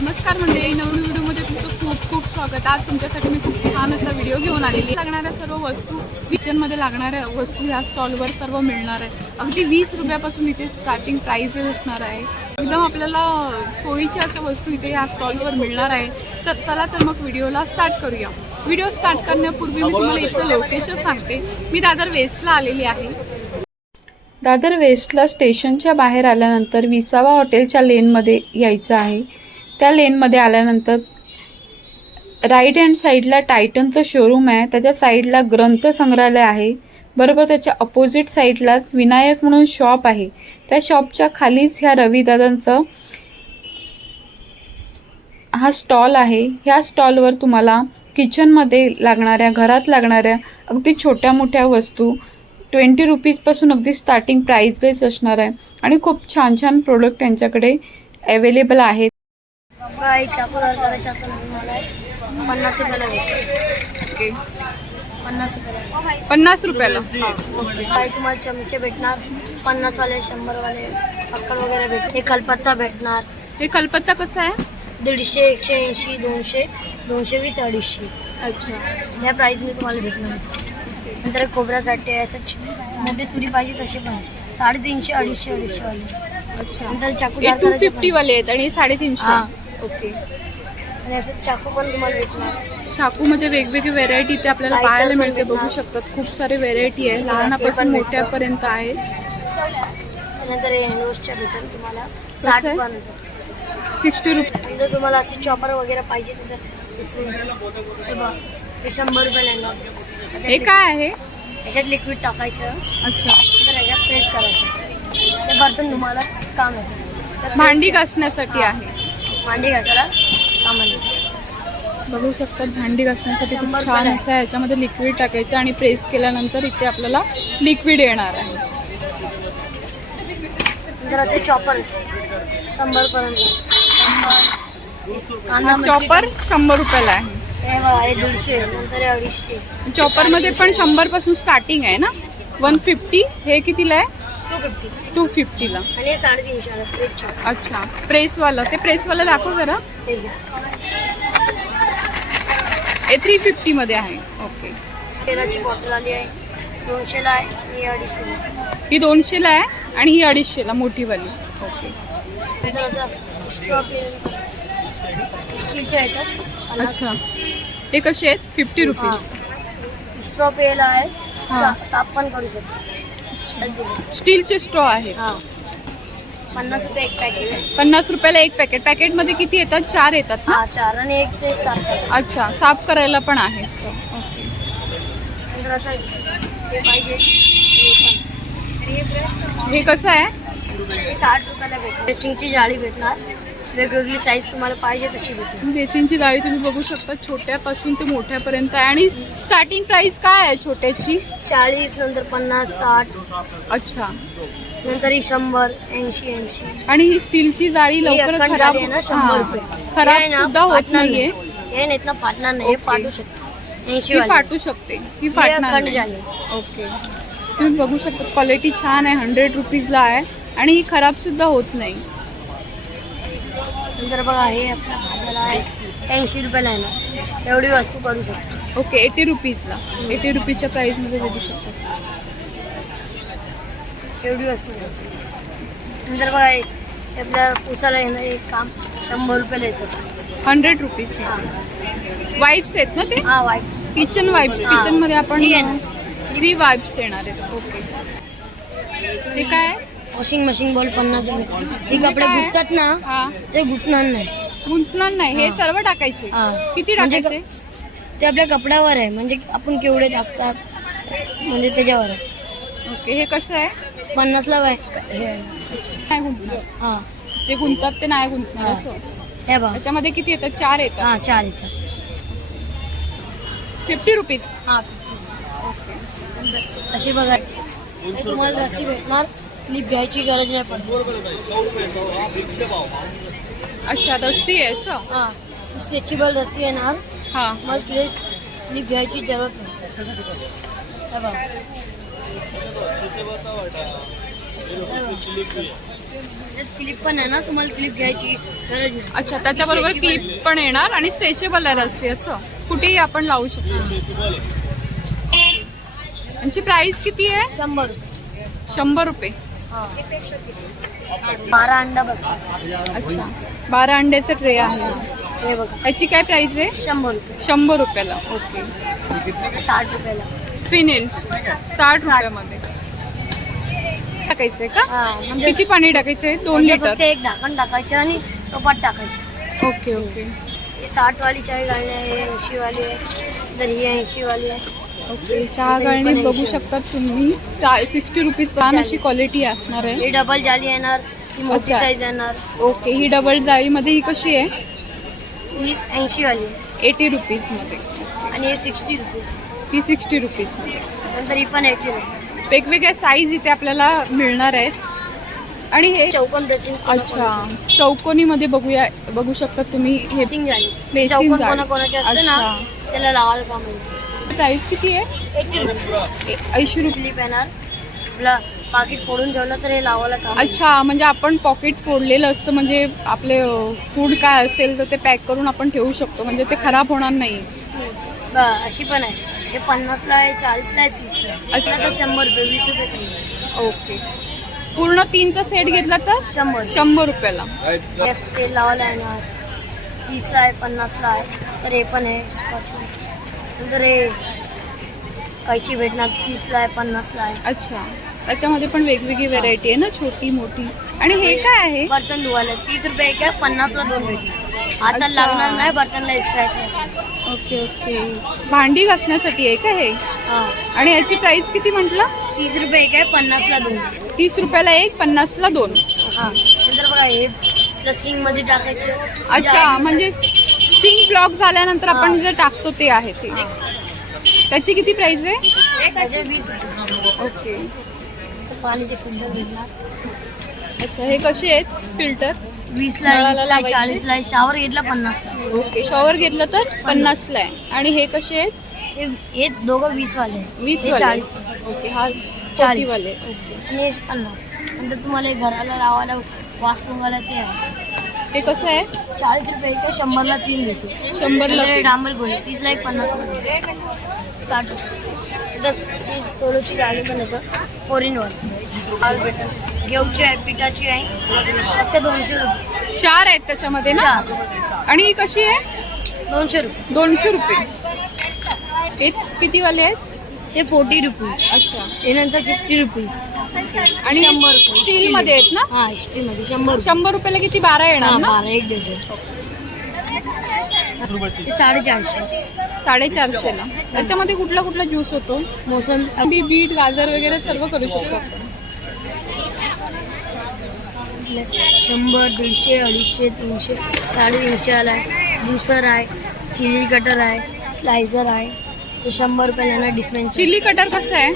नमस्कार मंडळी नवीन व्हिडिओमध्ये तुमचं खूप खूप स्वागत. आज तुमच्यासाठी मी खूप छान असा व्हिडिओ घेऊन आलेली लागणाऱ्या सर्व वस्तू किचनमध्ये लागणाऱ्या वस्तू ह्या स्टॉलवर सर्व मिळणार आहे. अगदी वीस रुपयापासून इथे स्टार्टिंग प्राईज असणार आहे. एकदम आपल्याला सोयीच्या अशा वस्तू इथे ह्या स्टॉलवर मिळणार आहे. तर चला तर मग व्हिडिओला स्टार्ट करूया. व्हिडिओ स्टार्ट करण्यापूर्वी मी तुम्हाला इथलं लोकेशन सांगते. मी दादर वेस्टला आलेली आहे. दादर वेस्टला स्टेशनच्या बाहेर आल्यानंतर विसावा हॉटेलच्या लेनमध्ये यायचं आहे. त्या लेनमध्ये आल्यानंतर राईट हँड साईडला टायटनचं शोरूम आहे. त्याच्या साईडला ग्रंथ संग्रहालय आहे. बरोबर त्याच्या अपोजिट साईडलाच विनायक म्हणून शॉप आहे. त्या शॉपच्या खालीच ह्या रविदादांचं हा स्टॉल आहे. ह्या स्टॉलवर तुम्हाला किचनमध्ये लागणाऱ्या घरात लागणाऱ्या अगदी छोट्या मोठ्या वस्तू ट्वेंटी रुपीजपासून अगदी स्टार्टिंग प्राईजलेस असणार आहे. आणि खूप छान छान प्रोडक्ट त्यांच्याकडे अवेलेबल आहेत. बाई चाकूदार करायचा असेल तुम्हाला पन्नास रुपयाला भेटेल पन्नास रुपयाला पन्नास रुपयाला? बाई तुम्हाला चमचे भेटणार. पन्नासवाले शंभरवाले पक्कड वगैरे भेटणार. हे कलपत्ता भेटणार. हे कलपत्ता कसं आहे? दीडशे एकशे ऐंशी दोनशे दोनशे वीस अडीचशे. अच्छा. या प्राईजने तुम्हाला भेटणार. नंतर खोबऱ्यासाठी असं मोठी सुरी पाहिजे तसे पण. साडेतीनशे अडीचशे अडीचशे वाले अच्छा. नंतर टू करायचे फिफ्टी पण. वाले आहेत आणि साडेतीनशे. ओके. आणि असं चाकू पण तुम्हाला भेटणार. चाकूमध्ये वेगवेगळी व्हेरायटी इथे आपल्याला पाहायला मिळते बघू भेटणार. शकतात. खूप सारे व्हेरायटी आहे. लहानापासून भेटतं. मोठ्यापर्यंत आहे. नंतर हँडवॉशच्या भेटेल तुम्हाला साठ आहे? पण. सिक्स्टी रुपये नंतर तुम्हाला असे चॉपर वगैरे पाहिजे तर हे बघ हे शंभर रुपये येणार हे त्याच्यात काय आहे? ह्याच्यात लिक्विड टाकायचं. अच्छा. तर ह्याच्यात प्रेस करायचं. ते बर्तन तुम्हाला काम येतं. त्यात भांडी घासण्यासाठी. आहे. भांडी घासायला? कामाला. बघू शकतात भांडी घासण्यासाठी खूप छान असं आहे. याच्यामध्ये लिक्विड टाकायचं आणि प्रेस केल्यानंतर इथे आपल्याला लिक्विड येणार आहे. नंतर असे चॉपर शंभर पर्यंत. चॉपर शंभर रुपयाला आहे. हे दीडशे नंतर अडीचशे. चॉपरमध्ये पण शंभरपासून स्टार्टिंग आहे ना? वन फिफ्टी हे कितीला आहे? टू फिफ्टी टू फिफ्टीला आणि हे साडेतीनशे फ्रीज चॉपर अच्छा. प्रेसवालं ते प्रेसवालं दाखव जरा. हे घ्या. हे थ्री फिफ्टी मध्ये आहे. ओके तेलाची बॉटल आली आहे. दोनशेला आहे. आणि अडीचशेला आहे. ही दोनशेला आहे आणि ही अडीचशेला मोठीवाली. ओके नंतर असं स्ट्रॉ स्टीलच्या येतात पन्नास. अच्छा. ते कसे आहेत? फिफ्टी रुपीज स्ट्रॉ पेला आहे. हा. सा- साफ पण करू शकतो. स्टीलचे स्ट्रॉ आहेत. हा. पन्नास रुपये एक पॅकेट आहे. पन्नास रुपयाला एक पॅकेट. पॅकेटमध्ये किती येतात? चार येतात ना? हा चार आणि एक से सात पॅकेट अच्छा साफ करायला पण आहे. असं हे पाहिजे. हे पण. हे कसं आहे? हे साठ रुपयाला भेटणार. ड्रेसिंगची जाळी भेटणार. वेगवेगळी साईज तुम्हाला पाहिजे तशी भेटेल बेसिनची डाळी तुम्ही बघू शकता छोट्यापासून ते मोठ्यापर्यंत आहे. आणि स्टार्टिंग प्राइस काय आहे छोट्याची? चाळीस नंतर पन्नास साठ. अच्छा. नंतर ही शंभर ऐंशी ऐंशी. आणि ही स्टीलची जाळी ही लवकर अखंड खराब आहे ना शंभर हा. रुपये. हे खराब ना, सुद्धा होत फाटणार नाहीये. नाही. हे नाहीत ना फाटणार नाही. हे ओके. फाटू शकतो. ऐंशी ही वाली. फाटू शकते. ही ही फाटणार अखंड नाही. जाळी ओके. तुम्ही बघू शकता क्वालिटी छान आहे हंड्रेड रुपीजला आहे. आणि ही खराब सुद्धा होत नाही. नंतर बघा हे आपल्या भाज्याला ऐंशी रुपयाला आहे ना एवढी वस्तू करू शकतो. ओके एटी रुपीजला एटी रुपीजच्या प्राईसमध्ये बघू शकता. एवढी वस्तू. नंतर बघा आपल्या पुसाला येणं एक काम शंभर रुपयाला येतं. हंड्रेड रुपीज हा. वाईप्स आहेत ना ते? हा वाईट किचन वाईप्स हा. किचनमध्ये आपण? थ्री वाईप्स येणार आहेत. ओके ते काय आहे? वॉशिंग मशीन बॉल पन्नास रुपये. ते कपडे काय? गुंततात ना हा. ते गुंतणार नाही. गुंतणार नाही हे हा. सर्व टाकायचे? हा. किती म्हणजे टाकायचे? ते आपल्या कपड्यावर आहे म्हणजे आपण केवढे टाकतात म्हणजे त्याच्यावर आहे. ओके हे कसं आहे? पन्नासला बाय हे आहे. नाही गुंतणार. हा. जे गुंततात ते नाही गुंतणार हा. असं. हे बघा. त्याच्यामध्ये किती येतात? चार येतात. हा चार येतात. फिफ्टी रुपीज हा अशी बघा. हे तुम्हाला रस्सी भेटणार. क्लिप घ्यायची गरज नाही पडत. अच्छा रस्सी आहे हा स्ट्रेचेबल रस्सी येणार हा. मग क्लिप क्लिप घ्यायची जरूरत नाही. क्लिप पण आहे ना तुम्हाला क्लिप घ्यायची गरज अच्छा त्याच्याबरोबर क्लिप पण येणार आणि स्ट्रेचेबल आहे रस्सी असं. कुठेही आपण लावू शकतो. यांची प्राइस किती आहे? शंभर. रुपये शंभर रुपये. बारा अंडा बसतात. अच्छा. बारा अंड्याचं ट्रे आहे. हे बघा. याची काय प्राइस आहे? शंभर रुपये. शंभर रुपयाला. ओके. साठ रुपयाला. फिनेल्स साठ रुपयामध्ये. टाकायचंय का? म्हणजे किती पाणी टाकायचंय? दोन म्हणजे लिटर. एक ढाकण टाकायचं आणि कपाट टाकायचे. Okay okay. साठ वाली चाय गाळणी आहे ऐंशी वाली आहे तर ही ऐंशी वाली आहे. ओके चहा गाळणी बघू शकता तुम्ही. सिक्स्टी रुपीज छान अशी क्वालिटी असणार आहे. ही डबल जाली येणार ही मोठी अच्छा. साईज येणार. ओके ही डबल जाळीमध्ये ही कशी आहे? ही ऐंशी वाली एटी रुपीजमध्ये आणि हे सिक्स्टी रुपीज ही सिक्स्टी रुपीजमध्ये नंतर ही पण ऐंशी आहे वेगवेगळ्या साईज इथे आपल्याला मिळणार आहेत. आणि हे चौकोन ड्रेसिंग अच्छा चौकोनीमध्ये बघूया बघू शकता तुम्ही हे ड्रेसिंग झाली. Dressing चौकोन झाली. कोणा कोणाचे असते ना अच्छा. त्याला लावायला काम प्राइस किती आहे? Eighty rupees. ऐंशी रुपये. येणार आपला पाकिट फोडून ठेवलं तर हे लावायला काम. अच्छा म्हणजे आपण पॉकेट फोडलेलं असतं म्हणजे आपले फूड काय असेल तर ते पॅक करून आपण ठेवू शकतो म्हणजे ते खराब होणार नाही. अशी पण आहे. हे पन्नासला आहे चाळीसला आहे तीसला. आता तर शंभर रुपये वीस रुपये. ओके. पूर्ण तीनचा सेट घेतला तर? शंभर. शंभर रुपयाला. तेल लावायला येणार. तीसला आहे पन्नासला आहे. तर हे पण आहे नंतर हे कैची भेटणार तीसला आहे पन्नासला आहे. अच्छा. त्याच्यामध्ये पण वेगवेगळी व्हेरायटी आहे ना छोटी मोठी. आणि हे काय आहे? बर्तन धुवायला. तीस रुपये एक आहे पन्नासला दोन भेटणार आता अच्छा. लागणार नाही बर्तनला स्क्रॅच ओके ओके. भांडी घासण्यासाठी आहे का हे? हां. आणि याची प्राइस किती म्हटलं? तीस रुपये एक आहे पन्नासला दोन. तीस रुपयाला एक पन्नासला दोन. हां. नंतर बघा हे सिंगमध्ये टाकायचं. अच्छा म्हणजे ब्लॉक झाल्यानंतर आपण जे टाकतो ते आहे ते. त्याची किती प्राइस आहे? ओके. अच्छा हे कसे आहेत फिल्टर? वीसला? चाळीसला आहे. शावर घेतला पन्नासला. ओके शॉवर घेतलं तर पन्नासला आहे. आणि हे कसे आहेत? हे दोघं वीस वाले आहे. वीस वाले? चाळीस. ओके हा चाळीस. वाले आणि पन्नास. नंतर तुम्हाला घराला लावायला वाचवायला ते आहे. हे कसं आहे? चाळीस रुपये आहे, शंभरला तीन देतो. शंभरला तीन. डांबर गोळी तीसला एक पन्नासला देतो. साठ रुपये. सोलोची गाडी पण येतं. Four in one. घेऊची आहे पिठाची आहे. फक्त दोनशे रुपये. चार आहेत त्याच्यामध्ये ना? चार. आणि ही कशी आहे? दोनशे रुपये. दोनशे रुपये. हे किती वाले आहेत? ते फोर्टी रुपीज अच्छा. ते नंतर फिफ्टी रुपीज आणि शंभर रुपये. स्टील मध्ये आहेत ना? हा हिस्ट्रीमध्ये शंभर रुपये. शंभर रुपयाला किती? बारा हा येणार ना? बारा एक डझन. ते साडेचारशे. साडेचारशेला त्याच्यामध्ये कुठला कुठला ज्यूस होतो? मोसम बी बीट गाजर वगैरे सर्व करू शकतो आपण. शंभर दीडशे अडीचशे तीनशे साडेतीनशे आला आहे ज्युसर आहे. चिली कटर आहे. स्लायझर आहे. शंभर रुपयाला ना डिस्पेन्सर चिली कटर कसं आहे?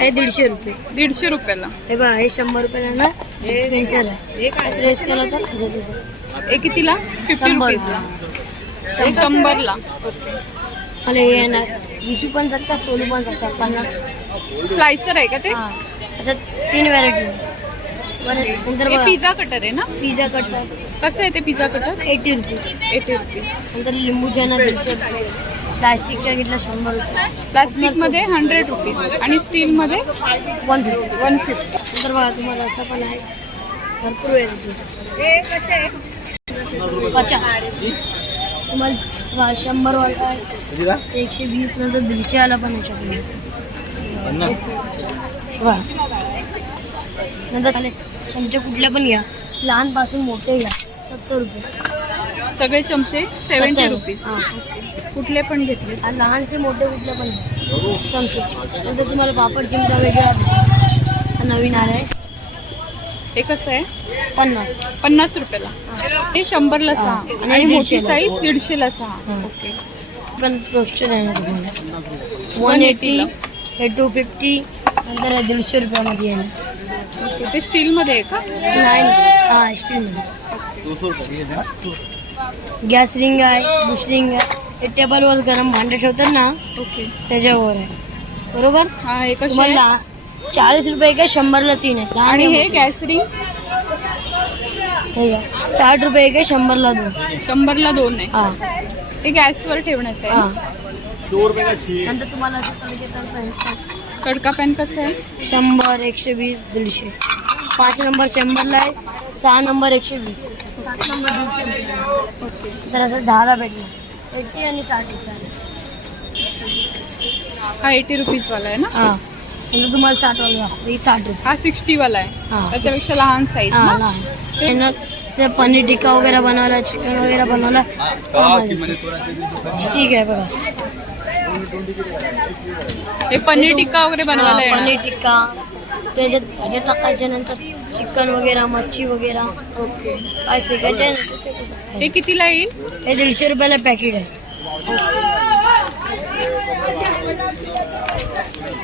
हे दीडशे रुपये. दीडशे रुपयाला. हे बघा हे शंभर रुपयाला ना डिस्पेन्सर आहे. प्रेस केला तर हजार रुपये. हे कितीला? फिफ्टी शंभर. रुपीजला हे शंभर शंभरला. मला हे येणार. विसू पण सकता सोलू पण सकता पन्नास. स्लायसर आहे का ते? हां. असं तीन व्हरायटी नंतर हे बघा. पिझ्झा कटर आहे ना? Pizza cutter. कसं आहे ते pizza cutter? Eighty rupees eighty rupees नंतर लिंबूच्या ना दीडशे रुपये. प्लास्टिकच्या घेतला शंभर रुपये. प्लास्टिकमध्ये हंड्रेड रुपीज आणि स्टील मध्ये वन फिफ्टी. वन फिफ्टी नंतर बघा तुम्हाला असं पण आहे. भरपूर व्हरायटी पचास. तुम्हाला शंभर वाला आहे. एकशे वीस नंतर दीडशे आला पण याच्याकडे बघा. नंतर चमचे कुठले पण घ्या. लहानपासून मोठे घ्या. सत्तर रुपये. सगळे चमचे सेवन्टी. रुपीज हां. कुठले पण घेतले. आणि लहानचे मोठे कुठले पण चमचे. नंतर तुम्हाला पापड चिमटा वेगळा. हा नवीन आला. आहे हे कसं आहे? पन्नास. पन्नास रुपयाला. ते शंभरला सहा. आणि मोठी. साईज दीडशेला सहा. ओके. पण रोस्टर आहे ना तुम्हाला. One 180 eighty. हे टू फिफ्टी नंतर दीडशे रुपयामध्ये येणार. ओके. ते स्टीलमध्ये आहे का? नाही हां स्टीलमध्ये. गॅस रिंग आहे बुश रिंग आहे. हे टेबलवर गरम भांडे ठेवतात ना ओके. त्याच्यावर आहे. बरोबर? हा तुम्हाला चाळीस रुपये काय शंभरला तीन आहे आणि हे मोठे. गॅस रिंग हे घ्या. साठ रुपये एक आहे शंभरला दोन. शंभरला दोन आहे. हा. ते गॅसवर ठेवण्यात हा. आहे नंतर तुम्हाला असं तडके पॅन कसं आहे? शंभर एकशे वीस दीडशे. पाच नंबर शंभरला आहे सहा नंबर एकशे वीस. सात नंबर दीडशे ओके तर असं दहाला भेटणार. एट्टी आणि साठ हा एटी रुपीजवाला आहे ना? हां. नंतर तुम्हाला साठ वाला साठ रुपये. हा सिक्स्टीवाला आहे. हा. त्याच्यापेक्षा लहान साईज हां लहान. पनीर टिक्का वगैरे बनवायला चिकन वगैरे आम्हाला. ठीक आहे बघा. हे पनीर टिक्का वगैरे बनवायला पनीर टिक्का त्याच्यात भाज्या टाकायच्या नंतर चिकन वगैरे मच्छी वगैरे. ओके. काय शेकायचं आहे ना ते शेकू शकता. हे कितीला येईल? हे दीडशे रुपयाला पॅकेट आहे.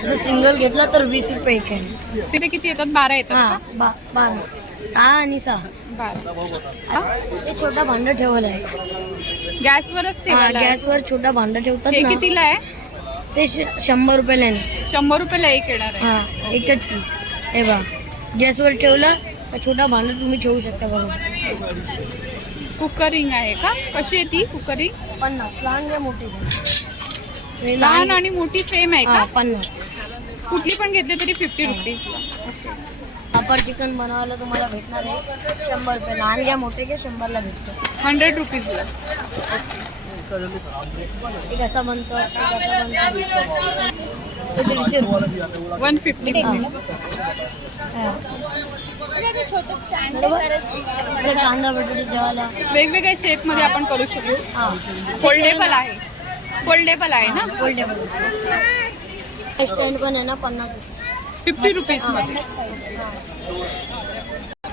जर सिंगल घेतला तर वीस रुपये एक आहे. सिरे किती येतात? बारा येतात हा बा बारा. सहा आणि सहा? बारा. ते छोटा भांड ठेवलं आहे. गॅसवरच हा ठेवायला आहे. गॅसवर छोटा भांड ठेवतात हे ना. कितीला आहे? ते श- शंभर रुपयाला आहे. शंभर रुपयाला एक येणार आहे. हा एकच पीस हे बा गॅसवर ठेवला तर छोटा भांड तुम्ही ठेवू शकता बरोबर कुकरिंग आहे का? कशी आहे ती कुकरिंग? पन्नास लहान घ्या मोठी हे लहान आणि मोठी सेम आहे हा का पन्नास. कुठली पण घेतली तरी फिफ्टी रुपीज पापड चिकन बनवायला तुम्हाला भेटणार आहे. शंभर रुपये. लहान घ्या मोठे घ्या शंभरला भेटतो. हंड्रेड रुपीजला कसा बनतो? कसा बनतो? दीडशे वन फिफ्टी. बरोबर. जर कांदा बटाटे जेवायला वेगवेगळ्या शेपमध्ये आपण करू शकतो हा. फोल्डेबल आहे. फोल्डेबल आहे ना? फोल्डेबल स्टँड पण आहे ना पन्नास रुपये. फिफ्टी रुपीजमध्ये.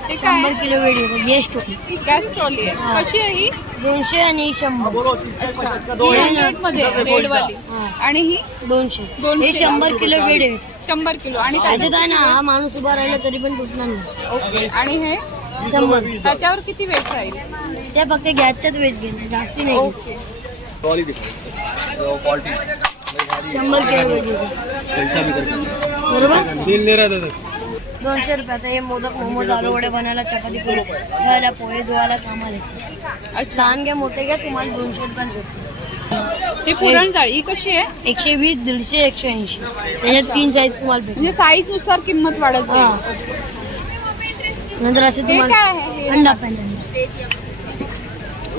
ते काय किलो वेळ गॅस ट्रॉली आहे. कशी आहे ही? दोनशे आणि शंभर. ही मध्ये रेड वाली हा. आणि ही? दोनशे. दोनशे. हे शंभर किलो वेळ आहे. शंभर किलो. आणि त्याच्यात आहे ना हा माणूस उभा राहिला तरी पण तुटणार नाही. ओके. आणि हे? शंभर. त्याच्यावर किती वेट राहील? त्या फक्त गॅसच्याच वेज घेणार जास्ती नाही. शंभर किलो येतो बरोबर? दोनशे रुपयात हे मोदक मोमोज आलू वडे बनायला चपाती पोळी ठेवायला पोहे धुवायला कामाला येतात. लहान घ्या मोठे घ्या तुम्हाला दोनशे रुपयात ते पुरणजाळी ही कशी आहे? एकशे वीस दीडशे एकशे ऐंशी. त्याच्यात तीन साईज तुम्हाला म्हणजे साईजनुसार किंमत वाढत नंतर असं तुम्हाला? अंडा पॅन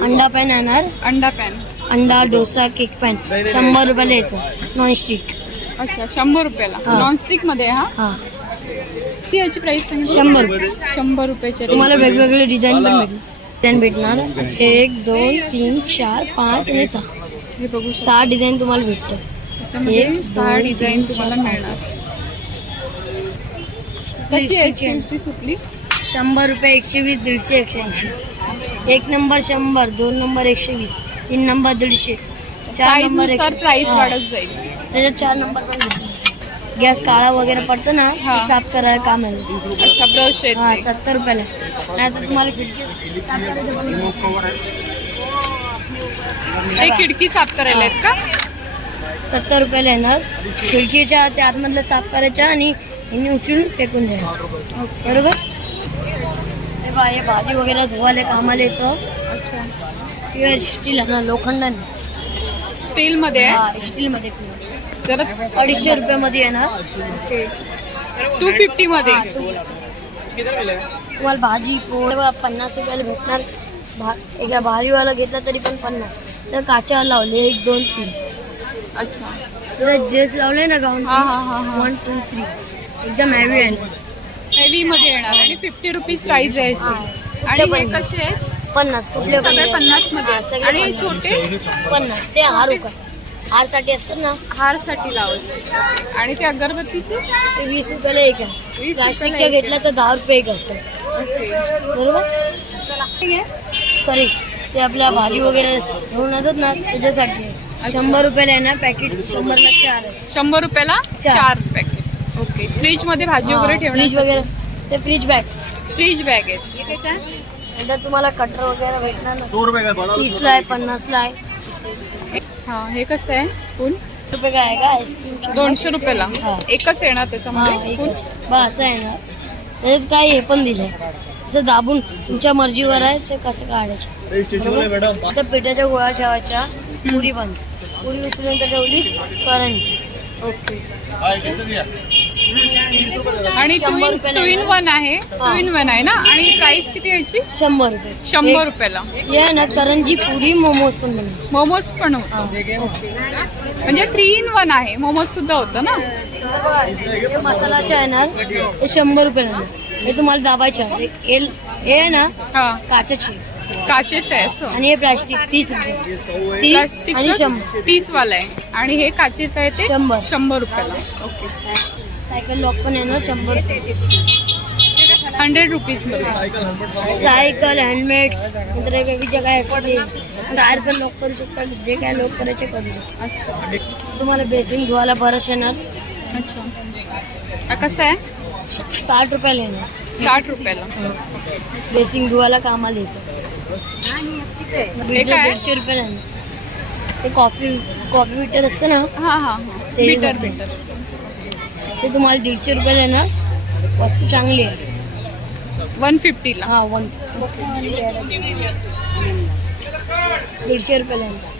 अंडा पॅन येणार. अंडा पॅन. अंडा डोसा केक पॅन. शंभर रुपयाला येतं नॉनस्टिक अच्छा शंभर रुपयाला. नॉनस्टिकमध्ये हा? हा. ती याची प्राइस शंभर. रुपये. शंभर रुपयाचे. तुम्हाला वेगवेगळे डिझाईन पण भेटेल डिझाईन भेटणार. एक दोन तीन चार पाच आणि सहा. हे बघू सहा डिझाईन तुम्हाला भेटतं एक, सहा डिझाईन तुम्हाला मिळणार. सुटली? शंभर रुपये एकशे वीस दीडशे एकशे ऐंशी. एक नंबर शंभर दोन नंबर एकशे वीस तीन नंबर दीडशे चार नंबर प्राइस. वाढत जाईल. त्याच्यात चार नंबर पण गॅस काळा वगैरे पडतो ना हा. ते साफ करायला काम आहे. अच्छा ब्रश हा सत्तर रुपयाला. नाही तर तुम्हाला खिडकी साफ करायचं पण भेटणार. ते खिडकी साफ करायला आहेत का? सत्तर रुपयाला येणार. खिडकीच्या त्या आतमधलं साफ करायच्या आणि यांनी उचलून फेकून द्यायचं. बरोबर? हे बा हे भाजी वगैरे धुवायला कामाला येतं. अच्छा. ते स्टील आहे. ना लोखंडाने. स्टील मध्ये आहे? हा स्टीलमध्ये अडीचशे रुपयामध्ये येणार. टू फिफ्टी मध्ये. तुम्हाला भाजी पोळ पन्नास रुपयाला भेटणार. भा एका भारीवाला घेतला तरी पण पन्नास. तर काचा लावले एक दोन तीन. अच्छा. ड्रेस लावले ना गाऊन. वन टू थ्री एकदम हॅवी आहे. हेवी मध्ये येणार. आणि फिफ्टी रुपीज प्राइस आहे याची. आणि हे कसे आहेत? पन्नास. कुठले सगळे. पन्नास? मध्ये आणि हे. छोटे? पन्नास. ते हार उका हारसाठी असतात ना? हारसाठी लावायचे आणि ते अगरबत्तीचे? ते वीस रुपयाला एक आहे. रुपयाला प्लास्टिकच्या एक. घेतला तर दहा रुपये एक असतात. ओके. बरोबर? ठीक आहे. सॉरी ते आपल्या भाजी वगैरे घेऊन येतात ना त्याच्यासाठी. आहे. शंभर रुपयाला आहे ना पॅकेट शंभरला चार आहे. शंभर रुपयाला चार. चार पॅकेट ओके. फ्रीजमध्ये भाजी वगैरे फ्रीज ठेवण्यासाठी वगैरे. ते फ्रीज बॅग. फ्रीज बॅग आहेत. हे काय नंतर तुम्हाला कटर वगैरे भेटणार ना? तीसला आहे पन्नासला आहे. हा हे कसं आहे? स्पून रुपये काय आहे का आईस्क्रीम दोनशे रुपयाला. हा. एकच येणार त्याच्यामध्ये स्पून असं आहे ना. त्याच्यात काय हे पण दिलंय. असं दाबून तुमच्या मर्जीवर आहे ते कसं काढायचं? पिठाच्या गोळा ठेवायच्या. पुरी पण पुरी उचलून तर ठेवली करंजी. ओके. आणि टू इन. वन आहे. टू इन वन आहे ना? आणि प्राइस किती याची? शंभर रुपये. शंभर रुपयाला. आहे ना करंजी पुरी मोमोज पण मोमोज पण होतं. म्हणजे थ्री इन वन आहे. मोमोज सुद्धा होतं ना? तर बघा, हे मसालाचे आहे ना ते शंभर रुपये. हे तुम्हाला दाबायचे असे. एल हे आहे ना हा. काचेचे. काचेच आहे असं. आणि हे प्लास्टिक तीस रुपये तीस आणि शंभर. तीस वाला आहे. आणि हे काचेच आहे ते शंभर. शंभर रुपयाला. ओके सायकल लॉक पण आहे ना शंभर रुपये. हंड्रेड रुपीजमध्ये. सायकल हँडमेड नंतर वेगवेगळी काय असते टायर पण लॉक करू शकता जे काय लॉक करायचे करू शकता. अच्छा. तुम्हाला बेसिंग धुवायला बरंच येणार. अच्छा. हा कसं आहे? साठ रुपयाला येणार. साठ रुपयाला. बेसिंग धुवायला कामाला येतं. हे काय? दीडशे रुपयाला येणार ते कॉफी कॉफी बिटर असतं ना? हा हा हा. ते मीटर जातं. मीटर ते तुम्हाला दीडशे रुपयाला येणार वस्तू चांगली आहे. वन फिफ्टीला. हा वन दीडशे रुपयाला येणार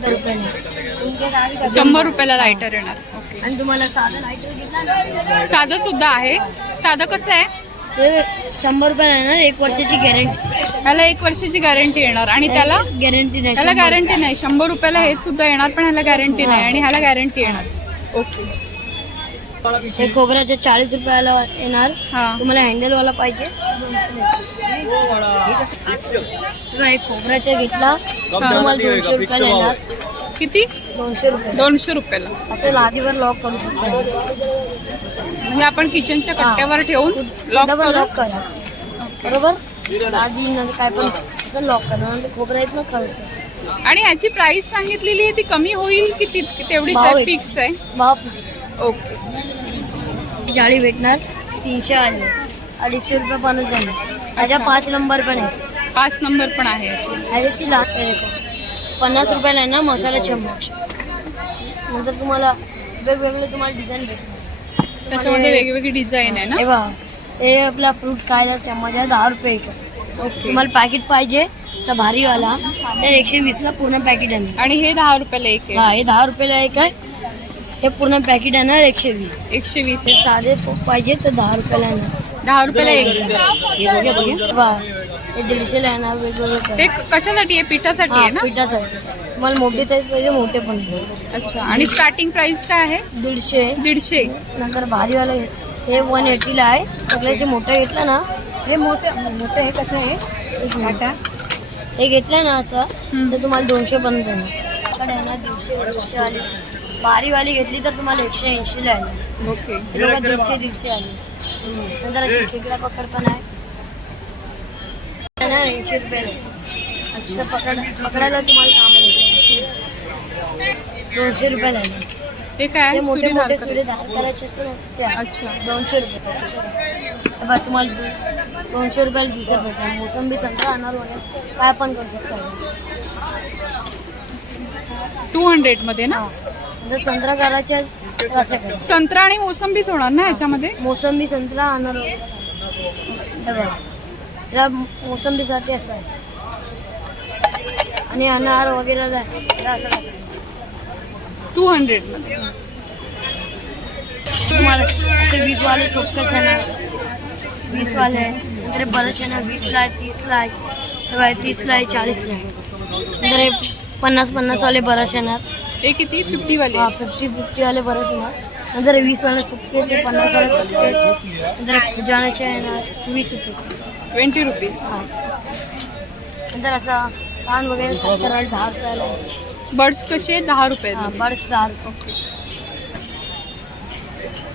दहा रुपयाला शंभर रुपयाला लायटर येणार. ओके आणि तुम्हाला साधं लाईटर घेतला ना? साधं सुद्धा आहे. साधं कसं आहे? शंभर रुपयाला येणार एक वर्षाची गॅरंटी ह्याला एक वर्षाची गॅरंटी येणार. आणि त्याला गॅरंटी नाही शंभर गॅरंटी नाही. शंभर रुपयाला हे सुद्धा येणार पण ह्याला गॅरंटी नाही. आणि ह्याला गॅरंटी येणार. ओके. हे खोबऱ्याचे चाळीस रुपयाला येणार. हा. तुम्हाला हँडलवाला पाहिजे. एक खोबऱ्याचा घेतला. तुम्हाला दोनशे रुपयाला येणार. किती? दोनशे रुपये. दोनशे रुपयाला. असं लादीवर लॉक करू शकता. म्हणजे आपण किचनच्या हा. कट्ट्यावर ठेवून लॉक डबल करू. लॉक करा. बरोबर? लादी नंतर काय पण असं लॉक करा नंतर खोबरं येत ना खर्च आणि ह्याची प्राइस सांगितलेली आहे ती कमी होईल की ती तेवढीच भाव आहे आहे. फिक्स आहे? भाव फिक्स ओके जाळी भेटणार तीनशे आले अडीचशे रुपये पण जाणार ह्याच्या पाच नंबर पण आहे. पाच नंबर पण आहे याची. ह्याच्याशी लहान आहे देखो. पन्नास रुपयाला आहे ना मसाला चम्मच. नंतर तुम्हाला वेगवेगळे तुम्हाला डिझाईन भेटणार त्याच्यामध्ये वेगवेगळी डिझाईन आहे ना? बघा. हे आपला फ्रूट खायला चम्मच आहे दहा रुपये एक. ओके तुम्हाला पॅकेट पाहिजे असा भारीवाला. तर एकशे वीसला पूर्ण पॅकेट आहे आणि हे दहा रुपयाला एक आहे. हा हे दहा रुपयाला एक आहे. हे पूर्ण पॅकेट आहे ना एकशे वीस. एकशे वीस. हे साधे पाहिजे तर दहा रुपयाला येणार. दहा रुपयाला एक. वा हे दीडशेला येणार वेगवेगळे ते कशासाठी आहे? पिठासाठी आहे ना? पिठासाठी. तुम्हाला मोठी साईज पाहिजे मोठे पण अच्छा आणि स्टार्टिंग प्राइस काय आहे? दीडशे. दीडशे. नंतर भारीवाला हे वन एटीला आहे. सगळ्याचे मोठं घेतलं ना. हे मोठं मोठं हे कसं आहे? हे घेतलं ना असं. तर तुम्हाला दोनशे आहे ना दीडशे दीडशे आली. भारीवाली घेतली तर तुम्हाला एकशे ऐंशीला आली ओके. हे दीडशे दीडशे आली. नंतर अशी खेकडा पकड पण आहे. ऐंशी रुपयाला. असं पकड पकडायला तुम्हाला काम दोनशे रुपयाला आहे हे काय? ते? मोठे मोठे का? सुरे धार करायचे असते ना. अच्छा. दोनशे रुपये बघा तुम्हाला दो- दोनशे रुपयाला ज्युसर भेटणार मोसंबी संत्रा अनार वगैरे काय पण करू शकता. टू हंड्रेडमध्ये ना? हा. जर संत्रा करायचे तर असं करा संत्रा आणि मोसंबीच होणार ना याच्यामध्ये? मोसंबी संत्रा अनार वगैरे हे बघा. या मोसंबीसाठी असं आहे. आणि अनार वगैरे असं. टू हंड्रेड तुम्हाला असे वीसवाले सोपकस आहे ना? वीसवाले आहे. नंतर हे बरेचसे ना वीसला आहे तीसला आहे. तीसला आहे चाळीसला आहे. नंतर पन्नास पन्नासवाले बरेचसे येणार हे किती? फिफ्टी वाले हा फिफ्टी फिफ्टीवाले बरेचसे येणार नंतर वीसवाले सुटकेस आहे पन्नासवाले सुटकेस नंतर खुजाण्याचे येणार वीस रुपये. Twenty rupees. हा. नंतर असा कान वगैरे करायला दहा रुपयाला आहे. बर्ड्स कसे दहा रुपये हा बर्ड्स दहा रुपये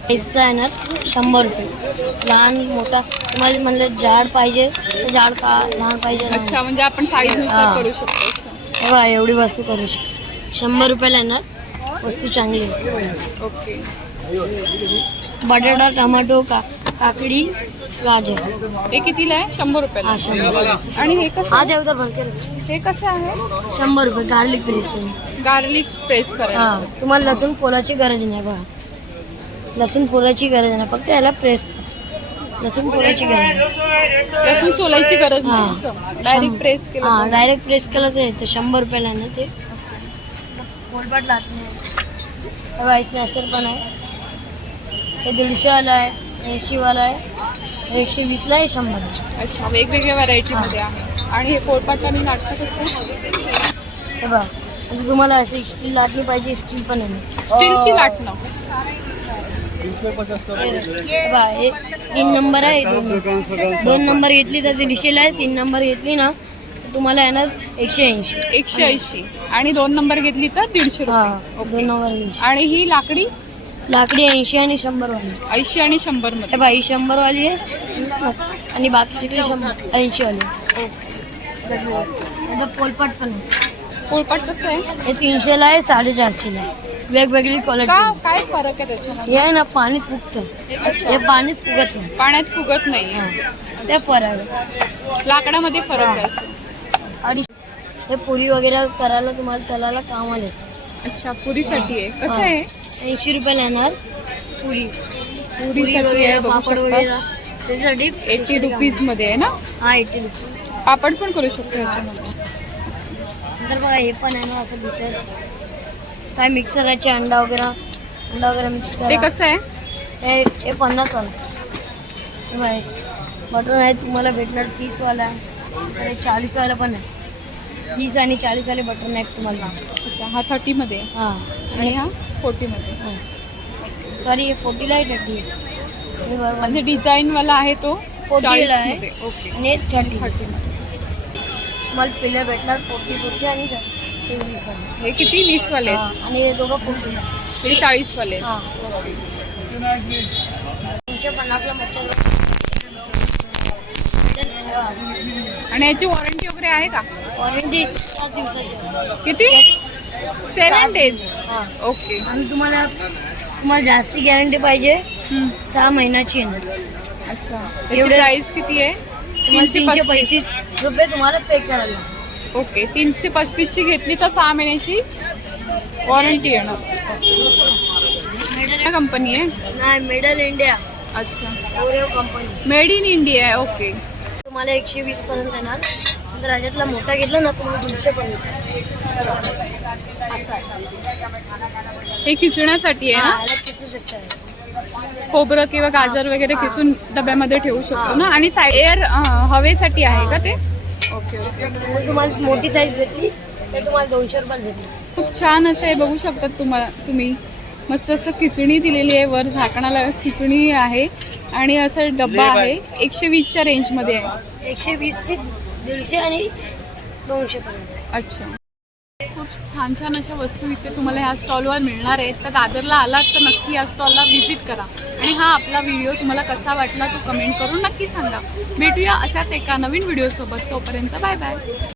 पैसा येणार शंभर रुपये लहान मोठा तुम्हाला म्हणलं झाड पाहिजे तर झाड का लहान पाहिजे. अच्छा म्हणजे आपण साईज नुसार हा. करू शकतो असं. हे बघा एवढी वस्तू करू शकतो शंभर रुपयाला येणार वस्तू चांगली आहे ओके बटाटा टमाटो का काकडी गाजर. हे कितीला आहे? शंभर रुपयाला. हा शंभर. आणि हे कसं? हा देवतर भरके हे कसं आहे? शंभर रुपये गार्लिक पेस्ट गार्लिक प्रेस हा करायचं. तुम्हाला लसूण फोलाची गरज नाही बघा. लसूण फोलाची गरज नाही फक्त याला प्रेस करा. लसूण पोळ्याची गरज आहे. लसूण सोलायची गरज हा. नाही डायरेक्ट प्रेस केलं हा तर. डायरेक्ट प्रेस केलं तर येतं. शंभर रुपयाला आहे ना ते. पोलपाट लागत नाही राईस मॅसर पण आहे. हे दीडशेवाला आहे. ऐंशीवाला आहे. हे एकशे वीसला आहे शंभर. अच्छा वेगवेगळ्या व्हरायटी मध्ये आहे. आणि हे पोळपाट आणि नाटक हे बघा म्हणजे तुम्हाला असं स्टील लाटणी पाहिजे स्टील पण आहे. स्टीलची लाटणं. हे बघा हे तीन नंबर आहे हे दोन नंबर. दोन नंबर घेतली तर दीडशेला आहे तीन नंबर घेतली ना तर तुम्हाला येणार एकशे ऐंशी. एकशे ऐंशी. आणि दोन नंबर घेतली तर दीडशे हा दोन नंबर आणि ही लाकडी? लाकडी ऐंशी आणि शंभर वाली ऐंशी आणि शंभर हे मध्ये बाई शंभर वाली आहे. आणि बाकीची शंभर. ऐंशी वाली आता पोलपाट पण आहे. पोळपाट कसं आहे? हे तीनशेला आहे साडेचारशेला आहे. वेगवेगळी का क्वालिटी काय फरक आहे त्याच्यामध्ये? हे आहे ना पाणीत फुगतं अच्छा. हे पाणीत फुगत नाही. पाण्यात फुगत नाही. हा. ते फरक आहे. लाकडामध्ये फरक आहे असं. आणि हे पुरी वगैरे करायला तुम्हाला त्याला कामाला येतं. अच्छा पुरीसाठी आहे. कसं आहे? ऐंशी रुपयाला येणार. पुरी. पुरी पुरीसाठी आहे बघू पापड शकता. वगैरे. त्याच्यासाठी एटी रुपीज. मध्ये आहे ना? हा एटी रुपीज. पापड पण करू शकतो ह्याच्यामध्ये नंतर बघा हे पण आहे ना असं बिटर काय मिक्सर आहे अंडा वगैरे. अंडा वगैरे मिक्स ते करा कसं आहे? हे हे पन्नास वाला बटर आहे तुम्हाला भेटणार तीसवाला. तर हे चाळीसवाला पण आहे. तीस आणि चाळीसवाले बटर नाईफ तुम्हाला. अच्छा हा थर्टी मध्ये आहे. हां? आणि हा. फोर्टी मध्ये सॉरी हे फोर्टीला आहे थर्टी म्हणजे डिझाईन वाला आहे तो 40 चाळीस ला आहे. ओके. आणि थर्टी थर्टी मध्ये तुम्हाला पिल्ले भेटणार फोर्टी फोर्टी आणि ते वीस वाले हे किती? वीस वाले आहेत? हां, आणि हे दोघं फोर्टीला हे चाळीस वाले आहेत. हां. दोनशे पन्नासला मच्छर आणि याची वॉरंटी वगैरे आहे का? वॉरंटी सात दिवसाची असते. किती? सेवन डेज हां. ओके आणि तुम्हाला तुम्हाला जास्ती गॅरंटी पाहिजे सहा महिन्याची. अच्छा. त्याची एवढे- प्राइस किती आहे? तुम्हाला तीनशे पस्तीस. रुपये तुम्हाला पे करायला. ओके तीनशे पस्तीसची घेतली तर सहा महिन्याची वॉरंटी येणार. मेडल कंपनी आहे? नाही मेडल इंडिया. अच्छा. Oreo company made in India आहे. ओके तुम्हाला एकशे वीस पर्यंत येणार. ह्याच्यातला मोठा घेतला ना तुम्हाला दीडशे पर्यंत असं आहे. हे खिचण्यासाठी आहे हा, ना किसू शकता. खोबरं किंवा गाजर वगैरे खिसून डब्यामध्ये ठेवू शकतो ना? आणि एअर हवेसाठी आहे का ते? Okay okay. जर तुम्हाला मोठी साईज भेटली तर तुम्हाला दोनशे रुपयाला भेटली. खूप छान असं आहे बघू शकतात तुम्हाला तुम्ही. मस्त असं खिचणी दिलेली आहे वर झाकणाला खिचणी आहे. आणि असं डब्बा आहे एकशे वीसच्या रेंजमध्ये आहे. एकशे वीसची दीडशे आणि दोनशे अच्छा. खूप छान छान अशा वस्तू इथे तुम्हाला ह्या स्टॉलवर मिळणार आहेत. तर दादरला आलात तर नक्की या स्टॉलला व्हिजिट करा. आणि हा आपला व्हिडिओ तुम्हाला कसा वाटला तो कमेंट करून नक्की सांगा. भेटूया अशाच एका नवीन व्हिडिओसोबत. तोपर्यंत बाय बाय.